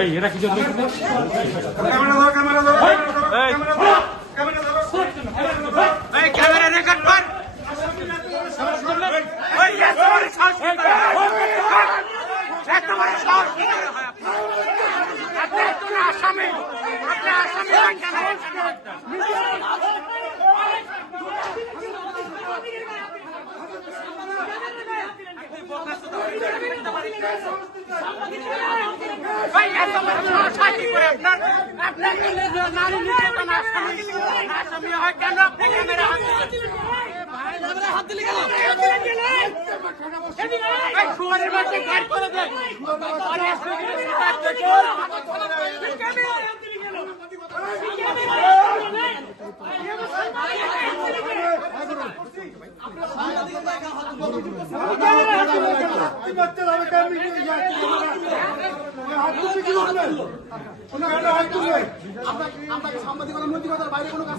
এই এরা কিছু ক্যামেরা ধরো, ক্যামেরা ধরো, ক্যামেরা ধরো, ক্যামেরা ধরো, এই ক্যামেরা রেকর্ড কর। ওই এত বড় সাহস কি করে হয়? এত বড় সাহস কি করে হয় আপনার? আপনি তো না আসামি, আপনি আসামি হয় কেন? ভাই এত বড় সাহস হয় কি করে আপনার? আপনার নারী নির্যাতন আসামি হয় কেন? আপনি ক্যামেরা হাত দিলে কেন? এই শুয়ারের মাঝে গাড়ি করে দেয়। আপনাকে সাংবাদিকতার নৈতিকতার বাইরে কোনো কাজ